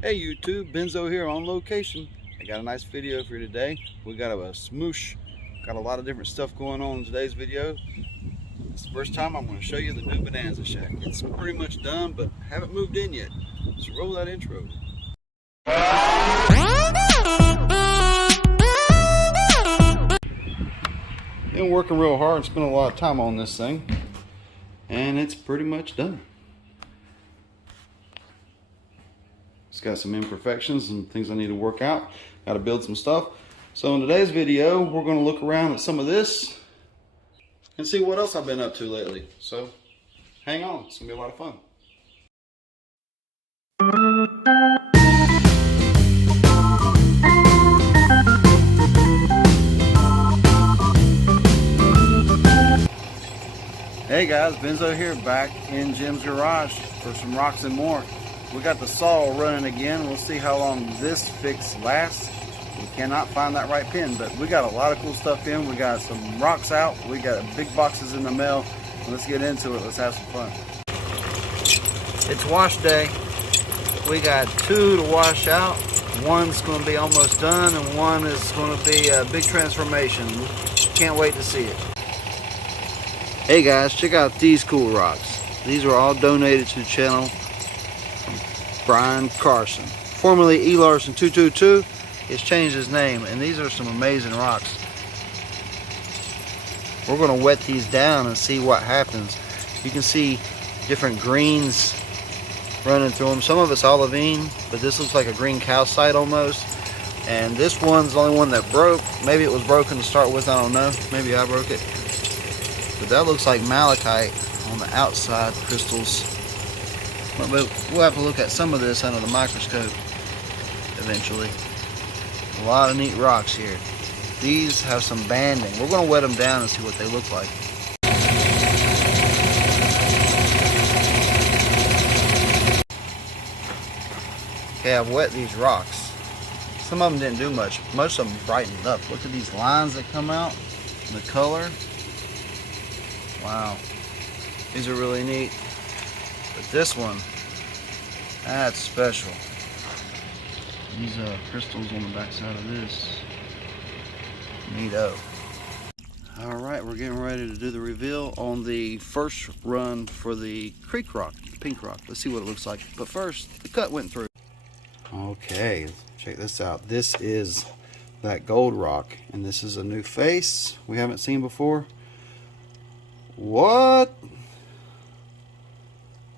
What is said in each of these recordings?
Hey YouTube, Benzo here on location. I got a nice video for you today. We got a smoosh. Got a lot of different stuff going on in today's video. It's the first time I'm going to show you the new Bonanza shack. It's pretty much done, but haven't moved in yet. So roll that intro. Been working real hard and spent a lot of time on this thing, and it's pretty much done. It's got some imperfections and things I need to work out. Got to build some stuff. So in today's video, we're going to look around at some of this and see what else I've been up to lately. So hang on, it's going to be a lot of fun. Hey guys, Benzo here, back in Jim's garage for some rocks and more. We got the saw running again. We'll see how long this fix lasts. We cannot find that right pin, but we got a lot of cool stuff in. We got some rocks out. We got big boxes in the mail. Let's get into it. Let's have some fun. It's wash day. We got 2 to wash out. One's going to be almost done, and one is going to be a big transformation. Can't wait to see it. Hey guys, check out these cool rocks. These are all donated to the channel from Brian Carson, formerly E. Larson 222. He's changed his name, and these are some amazing rocks. We're going to wet these down and see what happens. You can see different greens running through them. Some of it's olivine, but this looks like a green calcite almost. And this one's the only one that broke. Maybe it was broken to start with, I don't know. Maybe I broke it. But that looks like malachite on the outside crystals. But we'll have to look at some of this under the microscope eventually. A lot of neat rocks here. These have some banding. We're going to wet them down and see what they look like. Okay, I've wet these rocks. Some of them didn't do much. Most of them brightened up. Look at these lines that come out. The color. Wow, these are really neat. But this one, that's special. These crystals on the back side of this. Neato. Alright, we're getting ready to do the reveal on the first run for the creek rock, the pink rock. Let's see what it looks like. But first, the cut went through. Okay, check this out. This is that gold rock, and this is a new face we haven't seen before. What?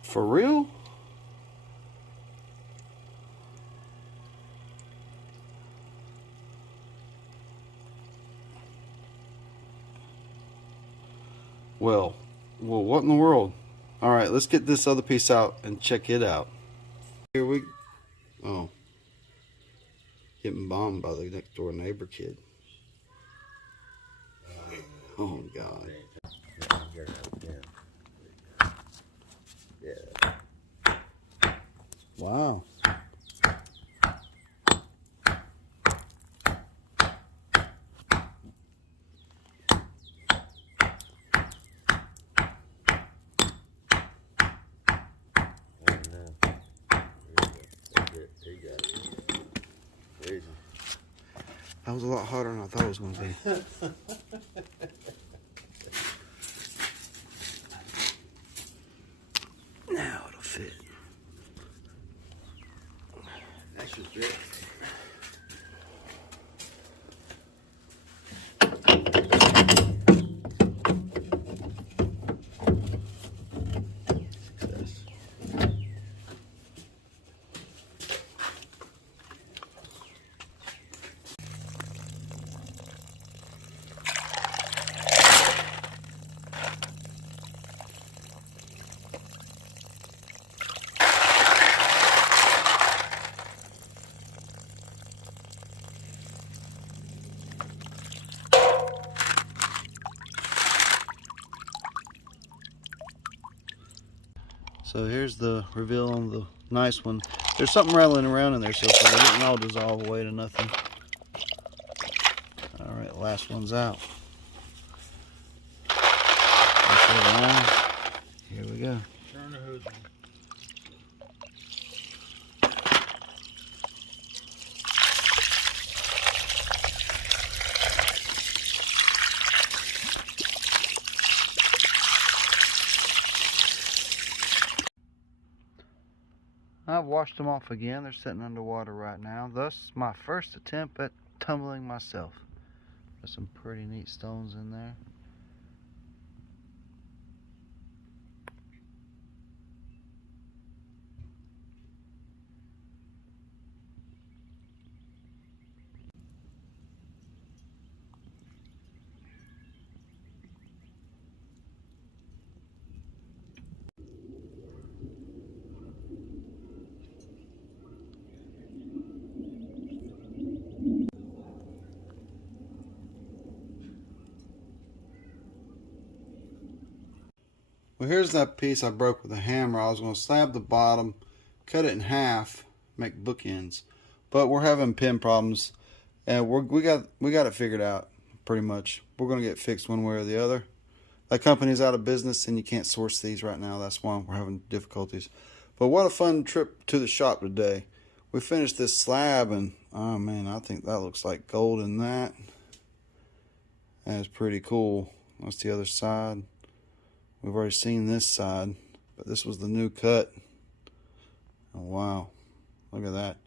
For real? Well, what in the world? All right, let's get this other piece out and check it out. Here we, oh, getting bombed by the next door neighbor kid. Oh God. Yeah. Wow. That was a lot harder than I thought it was going to be. Now it'll fit. That should fit. Success. So here's the reveal on the nice one. There's something rattling around in there still, so it didn't all dissolve away to nothing. All right, last one's out. Here we go. Turn the hose on. I've washed them off again. They're sitting underwater right now. Thus, my first attempt at tumbling myself. There's some pretty neat stones in there. Well, here's that piece I broke with a hammer. I was going to slab the bottom, cut it in half, make bookends, but we're having pin problems, and we got it figured out pretty much. We're going to get fixed one way or the other. That company's out of business, and you can't source these right now. That's why we're having difficulties. But what a fun trip to the shop today. We finished this slab, and oh man, I think that looks like gold in that. That's pretty cool. That's the other side. We've already seen this side, but this was the new cut. Oh wow, look at that.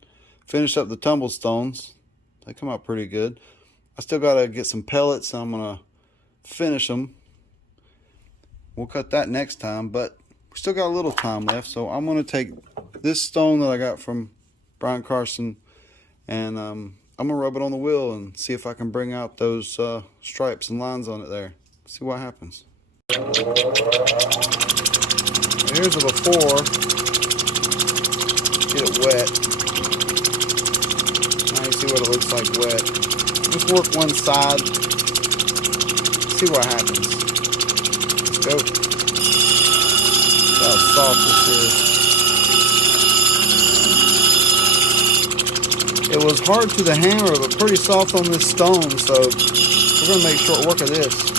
Finished up the tumble stones. They come out pretty good. I still gotta get some pellets, and I'm gonna finish them. We'll cut that next time, but we still got a little time left, so I'm gonna take this stone that I got from Brian Carson, and I'm gonna rub it on the wheel and see if I can bring out those stripes and lines on it there. See what happens. Here's a before. Get it wet. Now you see what it looks like wet. Just work one side. See what happens. Let's go. See how soft this is. It was hard to the hammer, but pretty soft on this stone, so we're going to make short work of this.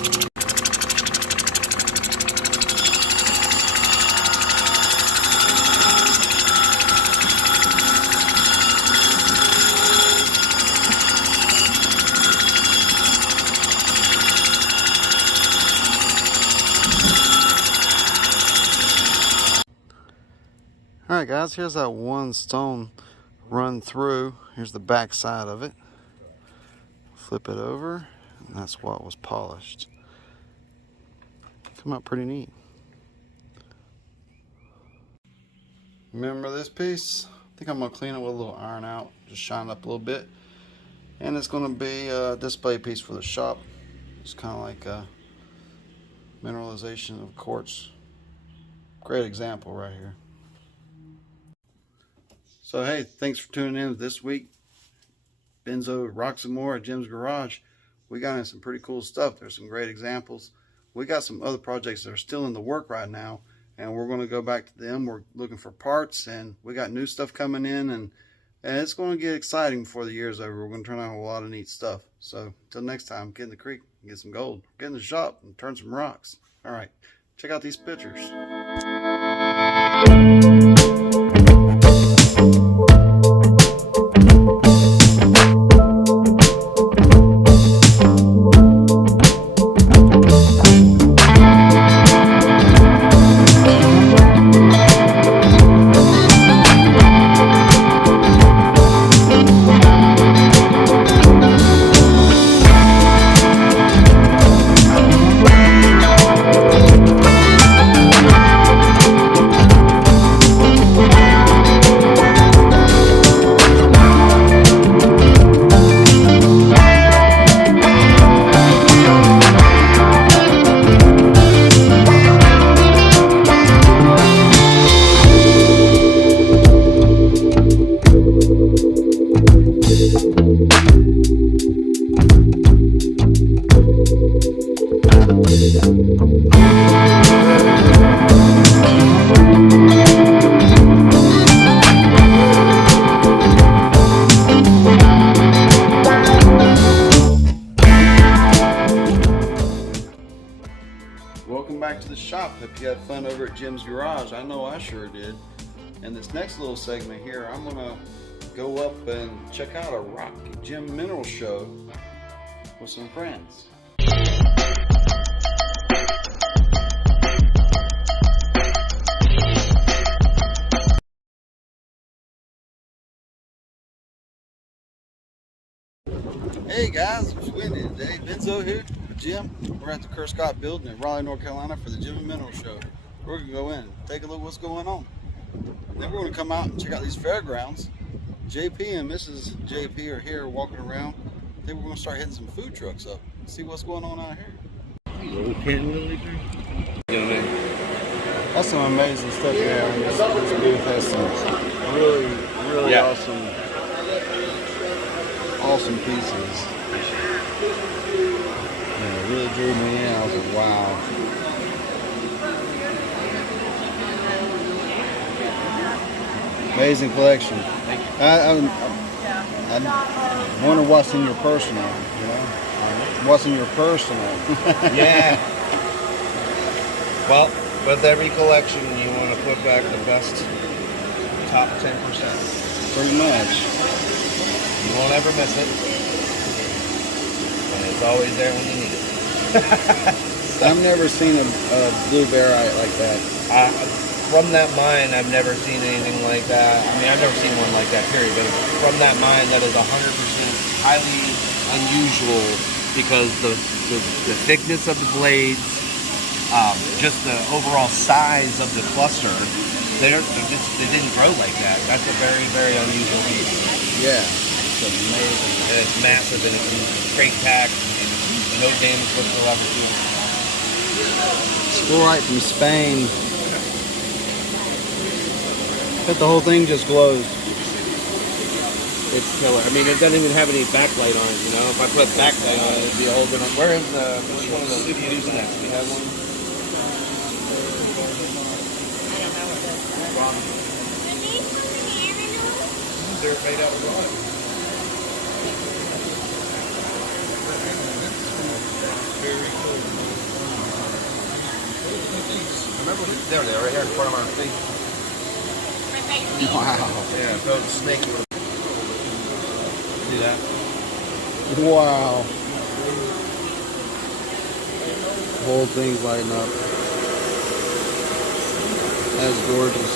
Alright guys, here's that one stone run through. Here's the back side of it. Flip it over, and that's what was polished. Come out pretty neat. Remember this piece? I think I'm going to clean it with a little iron out, just shine it up a little bit. And it's going to be a display piece for the shop. It's kind of like a mineralization of quartz. Great example right here. So hey, thanks for tuning in this week. Benzo rocks and more at Jim's Garage. We got in some pretty cool stuff. There's some great examples. We got some other projects that are still in the work right now, and we're going to go back to them. We're looking for parts, and we got new stuff coming in, and it's going to get exciting before the year's over. We're going to turn out a lot of neat stuff. So until next time, get in the creek and get some gold. Get in the shop and turn some rocks. All right, check out these pictures. Welcome back to the shop. Hope you had fun over at Jim's Garage. I know I sure did. And this next little segment here, I'm gonna go up and check out a Rocky Jim mineral show with some friends. Hey guys, it's windy today. Benzo here, Jim. We're at the Cashapp building in Raleigh, North Carolina for the Jim and Mineral Show. We're gonna go in and take a look at what's going on. Then we're gonna come out and check out these fairgrounds. JP and Mrs. JP are here walking around. Then we're gonna start hitting some food trucks up. See what's going on out here. That's some amazing stuff here. This booth has some really awesome pieces. Yeah, it really drew me in. I was like, wow. Amazing collection. I wonder what's in your personal, you know? What's in your personal? Yeah. Well, with every collection, you want to put back the best top 10%. Pretty much. You won't ever miss it. And it's always there when you need it. I've never seen a blue barite like that. From that mine, I've never seen anything like that. I mean, I've never seen one like that, period. But from that mine, that is 100% highly unusual because the thickness of the blades, just the overall size of the cluster, they didn't grow like that. That's a very, very unusual piece. Yeah, it's amazing. And it's massive and it's in great tack and no damage whatsoever to it. Sporite from Spain. But the whole thing just glows. It's killer. I mean, it doesn't even have any backlight on it, you know? If I put backlight on it, it'd be a whole different... Where is which one of those news nets? Do you have one? They're made out of rock. Very cool. Remember, there they are, right here in front of our feet. Wow. Yeah, so the snake would do that. Wow. The whole thing's lighting up. That's gorgeous.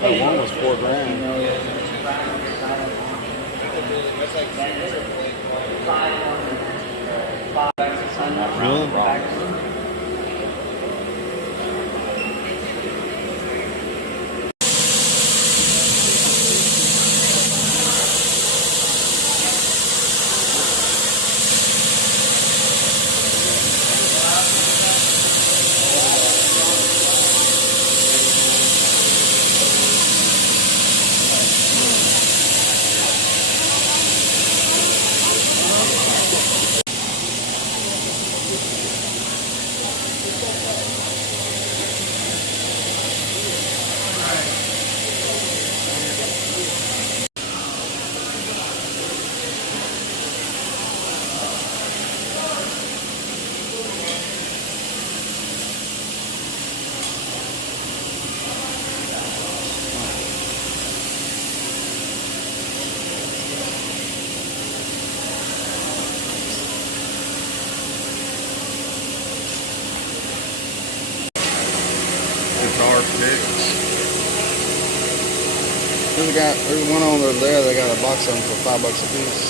That one was $4,000. Really? There's one over there. They got a box of them for $5 a piece.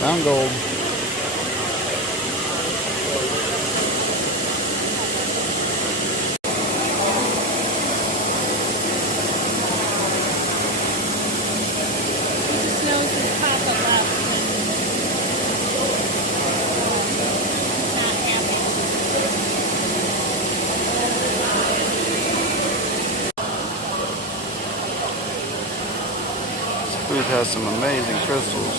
Found gold. Booth has some amazing crystals.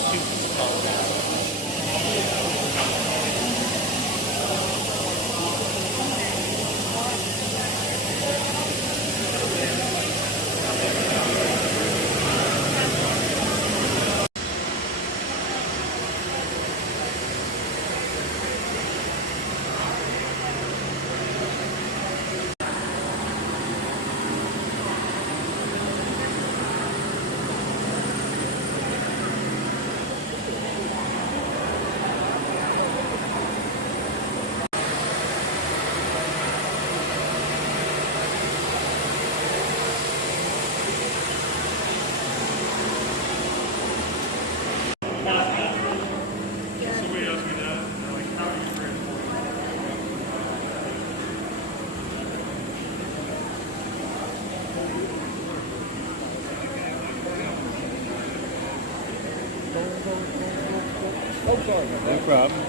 Sorry about that. No problem.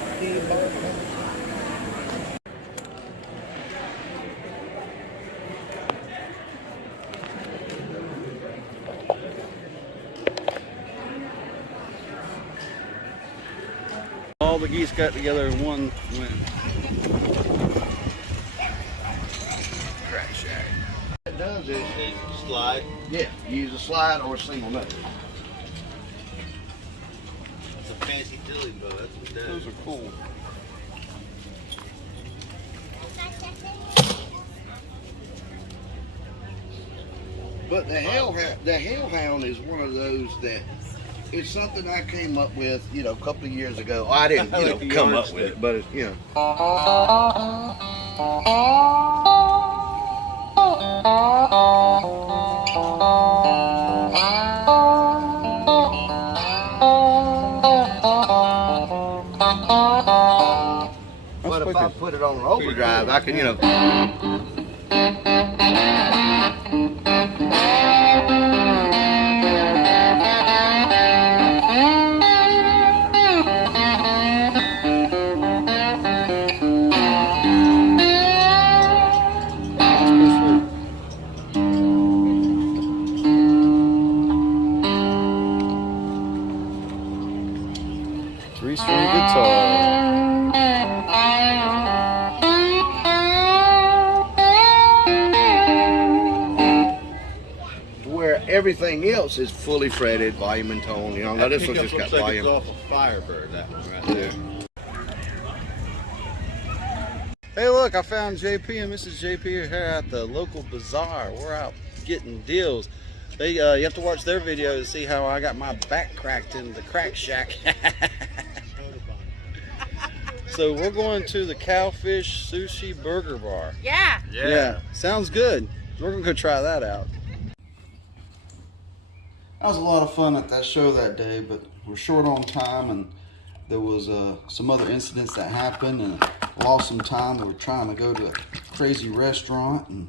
All the geese got together in one win. Crack shack. What it does is Slide. yeah, you use a slide or a single nut. It's a fancy dilly bow. That's what it does. Those are cool. But the hellhound is one of those that it's something I came up with, you know, a couple of years ago. I didn't, you know, come up with it, but it's, you know. But if I put it on an overdrive, I can, you know. Three-string guitar. Where everything else is fully fretted, volume and tone. You know, now this one just got volume. It's off a Firebird, that one right there. Hey look, I found JP and Mrs. JP here at the local bazaar. We're out getting deals. They you have to watch their video to see how I got my back cracked in the crack shack. So we're going to the Cowfish Sushi Burger Bar. Yeah. Sounds good. We're gonna go try that out. That was a lot of fun at that show that day, but we're short on time, and there was some other incidents that happened, and lost some time. We were trying to go to a crazy restaurant, and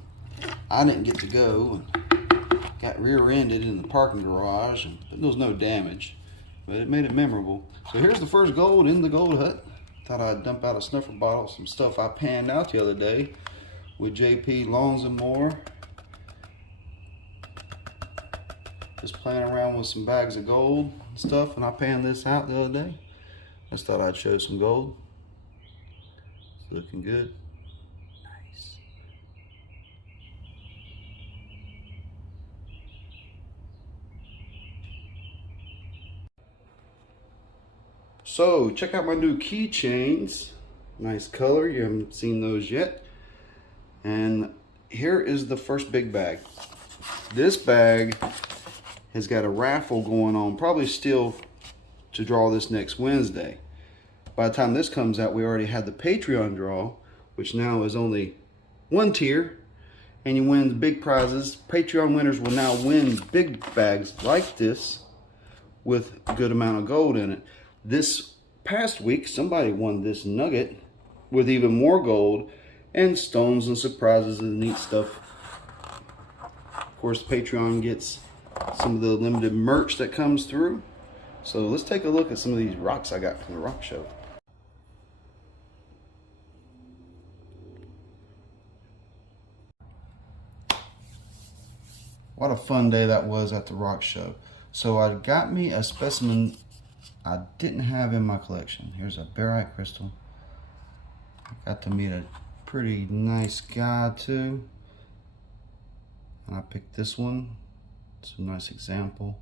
I didn't get to go, and got rear-ended in the parking garage, but there was no damage, but it made it memorable. So here's the first gold in the gold hut. Thought I'd dump out a sniffer bottle, some stuff I panned out the other day with JP Lawns and More. Just playing around with some bags of gold and stuff, and I panned this out the other day. Just thought I'd show some gold. It's looking good. Nice. So check out my new keychains. Nice color, you haven't seen those yet. And here is the first big bag. This bag has got a raffle going on, probably still to draw this next Wednesday. By the time this comes out, we already had the Patreon draw, which now is only one tier, and you win the big prizes. Patreon winners will now win big bags like this with a good amount of gold in it. This past week, somebody won this nugget with even more gold and stones and surprises and neat stuff. Of course, Patreon gets some of the limited merch that comes through. So let's take a look at some of these rocks I got from the rock show. What a fun day that was at the rock show. So I got me a specimen I didn't have in my collection. Here's a barite crystal. I got to meet a pretty nice guy too. And I picked this one. It's a nice example.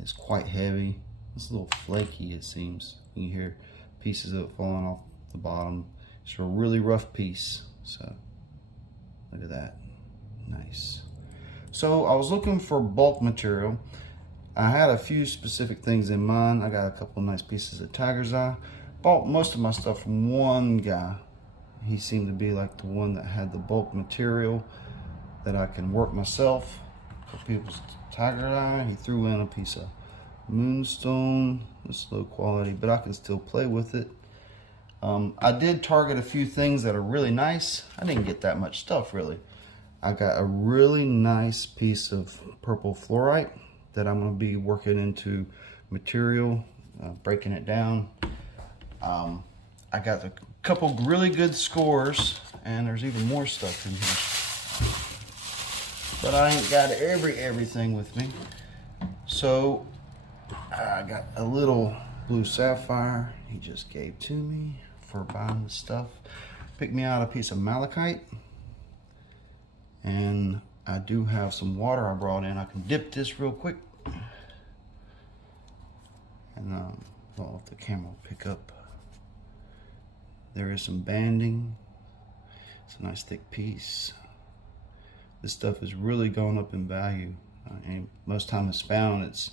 It's quite heavy. It's a little flaky, it seems. You can hear pieces of it falling off the bottom. It's a really rough piece. So look at that. Nice. So I was looking for bulk material. I had a few specific things in mind. I got a couple of nice pieces of tiger's eye. Bought most of my stuff from one guy. He seemed to be like the one that had the bulk material that I can work myself. For people's tiger eye, he threw in a piece of moonstone. It's low quality, but I can still play with it. I did target a few things that are really nice. I didn't get that much stuff really. I got a really nice piece of purple fluorite that I'm going to be working into material breaking it down. I got a couple really good scores, and there's even more stuff in here. But I ain't got everything with me. So I got a little blue sapphire he just gave to me for buying the stuff. Picked me out a piece of malachite. And I do have some water I brought in. I can dip this real quick. And well, if the camera will pick up. There is some banding. It's a nice thick piece. This stuff is really going up in value. And most time it's found, it's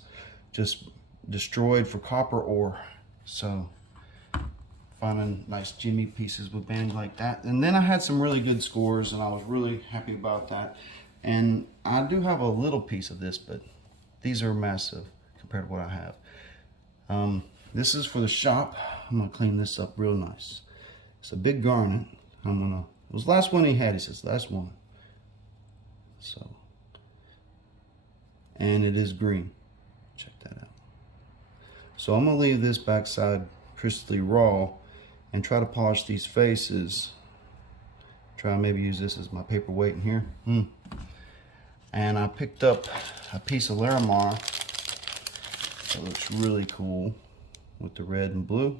just destroyed for copper ore. So finding nice Jimmy pieces with band like that. And then I had some really good scores, and I was really happy about that. And I do have a little piece of this, but these are massive compared to what I have. This is for the shop. I'm gonna clean this up real nice. It's a big garnet. It was the last one he had. He says, last one. So, and it is green. Check that out. So I'm gonna leave this backside crystally raw and try to polish these faces. Try and maybe use this as my paperweight in here. And I picked up a piece of Larimar that looks really cool with the red and blue.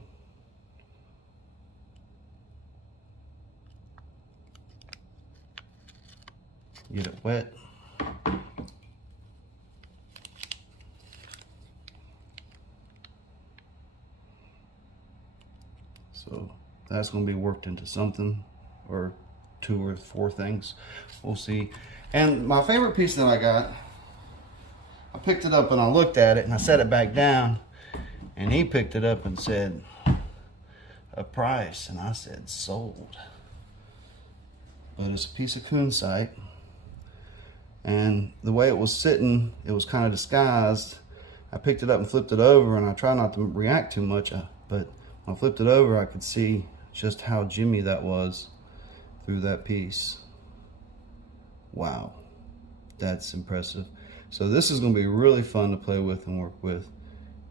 Get it wet. So that's going to be worked into something, or 2 or 4 things. We'll see. And my favorite piece that I got, I picked it up and I looked at it and I set it back down, and he picked it up and said a price, and I said sold. But it's a piece of kunzite, and the way it was sitting, it was kind of disguised. I picked it up and flipped it over, and I try not to react too much, but when I flipped it over, I could see just how Jimmy that was through that piece. Wow, that's impressive. So this is going to be really fun to play with and work with.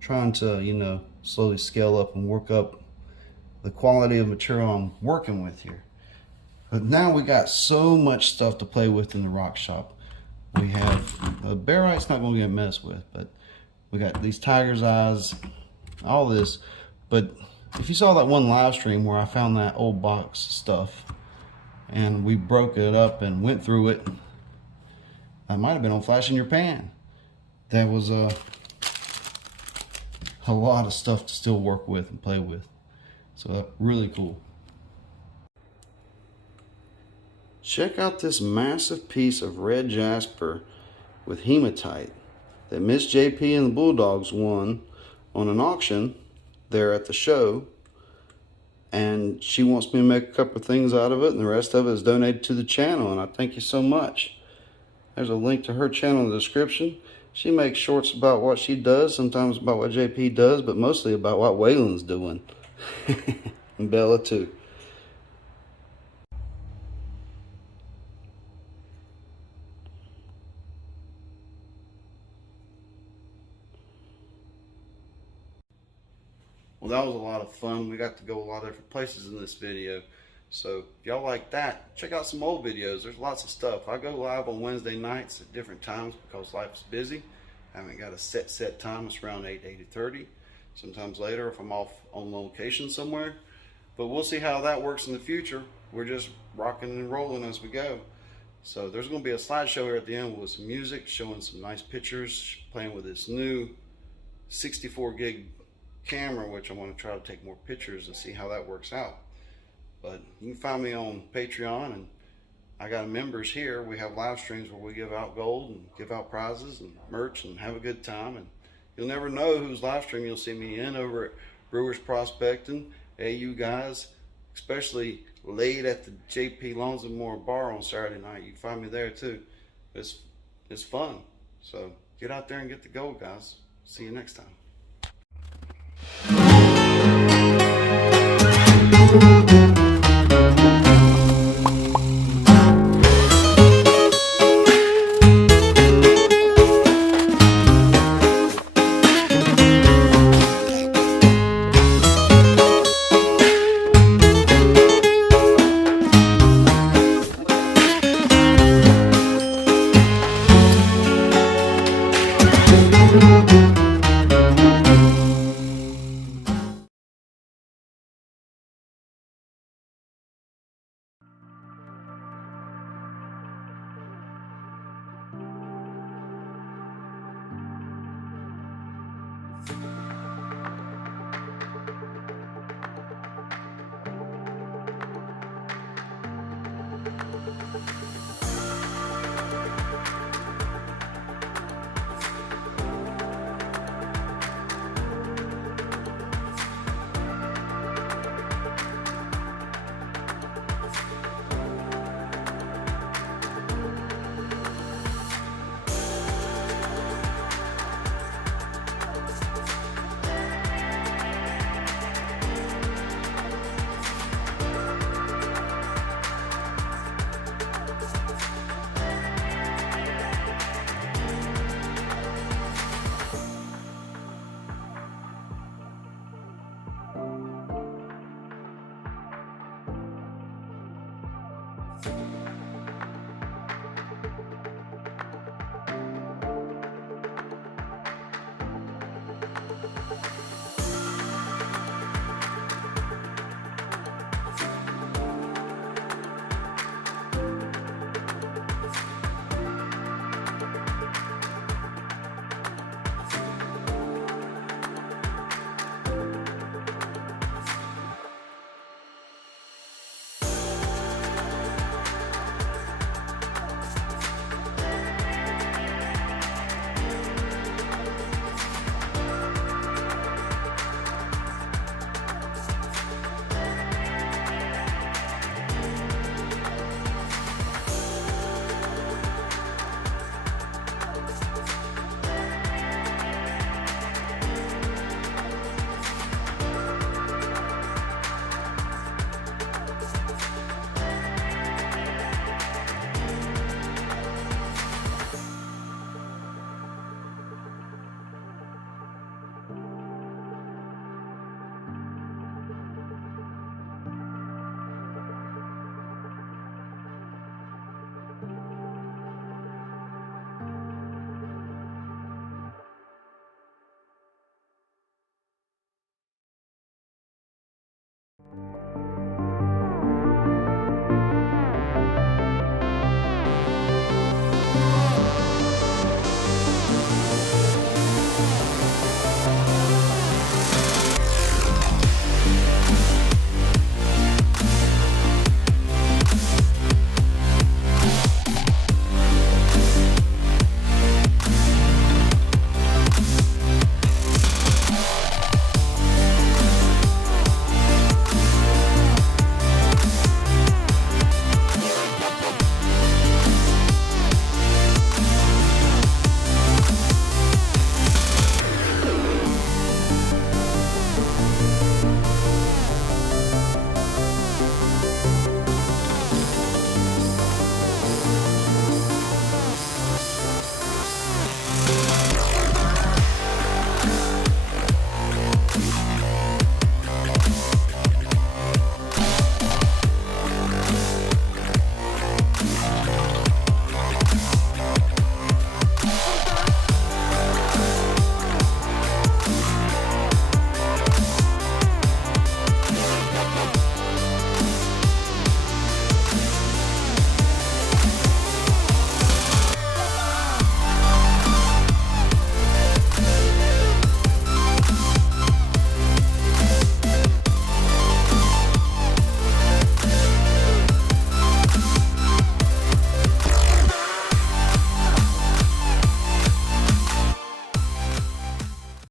Trying to, you know, slowly scale up and work up the quality of material I'm working with here. But now we got so much stuff to play with in the rock shop. We have the barite's not going to get messed with, but we got these tiger's eyes, all this. But if you saw that one live stream where I found that old box stuff and we broke it up and went through it, I might have been on Flash in Your Pan. That was a lot of stuff to still work with and play with. So really cool. Check out this massive piece of red jasper with hematite that Miss JP and the Bulldogs won on an auction there at the show. And she wants me to make a couple of things out of it, and the rest of it is donated to the channel, and I thank you so much. There's a link to her channel in the description. She makes shorts about what she does, sometimes about what JP does, but mostly about what Waylon's doing. And Bella too. Well, that was a lot of fun. We got to go a lot of different places in this video. So if y'all like that, check out some old videos. There's lots of stuff. I go live on Wednesday nights at different times because life's busy. I haven't got a set time. It's around 8:30. Sometimes later if I'm off on location somewhere. But we'll see how that works in the future. We're just rocking and rolling as we go. So there's going to be a slideshow here at the end with some music, showing some nice pictures, playing with this new 64 gig camera, which I want to try to take more pictures and see how that works out. But you can find me on Patreon, and I got members here. We have live streams where we give out gold and give out prizes and merch and have a good time. And you'll never know whose live stream you'll see me in over at Brewers Prospecting. Hey, you guys, especially late at the JP Loans and More bar on Saturday night, you can find me there too. It's fun. So get out there and get the gold, guys. See you next time.